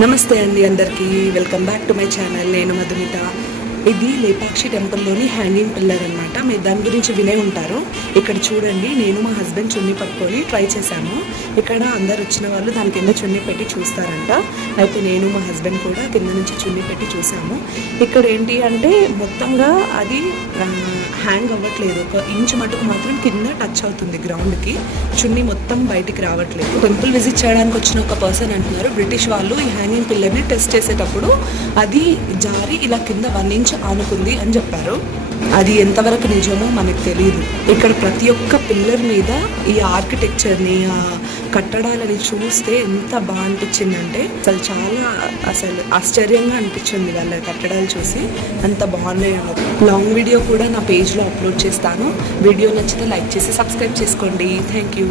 నమస్తే అండి అందరికీ. Welcome back to my channel. నేను మధుమిత. ఇది లేపాక్షి టెంపుల్లోని హ్యాంగింగ్ పిల్లర్ అనమాట మీరు దాని గురించి వినే ఉంటారు. ఇక్కడ చూడండి నేను మా హస్బెండ్ చున్నీ పట్టుకొని ట్రై చేశాము. ఇక్కడ అందరు వచ్చిన వాళ్ళు దాని కింద చున్నీ పెట్టి చూస్తారంట. అయితే నేను మా హస్బెండ్ కూడా కింద నుంచి చున్నీ పెట్టి చూసాము ఇక్కడ ఏంటి అంటే మొత్తంగా అది హ్యాంగ్ అవ్వట్లేదు. ఒక ఇంచ్ మటుకు మాత్రం కింద టచ్ అవుతుంది గ్రౌండ్కి చున్నీ మొత్తం బయటికి రావట్లేదు. టెంపుల్ విజిట్ చేయడానికి వచ్చిన ఒక పర్సన్ అంటున్నారు. బ్రిటిష్ వాళ్ళు ఈ హ్యాంగింగ్ పిల్లర్ని టెస్ట్ చేసేటప్పుడు అది జారి ఇలా కింద వన్ ఇంచ్ ఆనుకుంది అని చెప్పారు. అది ఎంతవరకు నిజమో మనకు తెలియదు ఇక్కడ ప్రతి ఒక్క పిల్లర్ మీద ఈ ఆర్కిటెక్చర్ని ఆ కట్టడాలని చూస్తే ఎంత బాగా అనిపించిందంటే అసలు చాలా అసలు ఆశ్చర్యంగా అనిపించింది వాళ్ళ కట్టడాలు చూసి. అంత బాగున్నాయి అన్నది. లాంగ్ వీడియో కూడా నా పేజ్లో అప్లోడ్ చేస్తాను. వీడియో నచ్చితే లైక్ చేసి సబ్స్క్రైబ్ చేసుకోండి. Thank you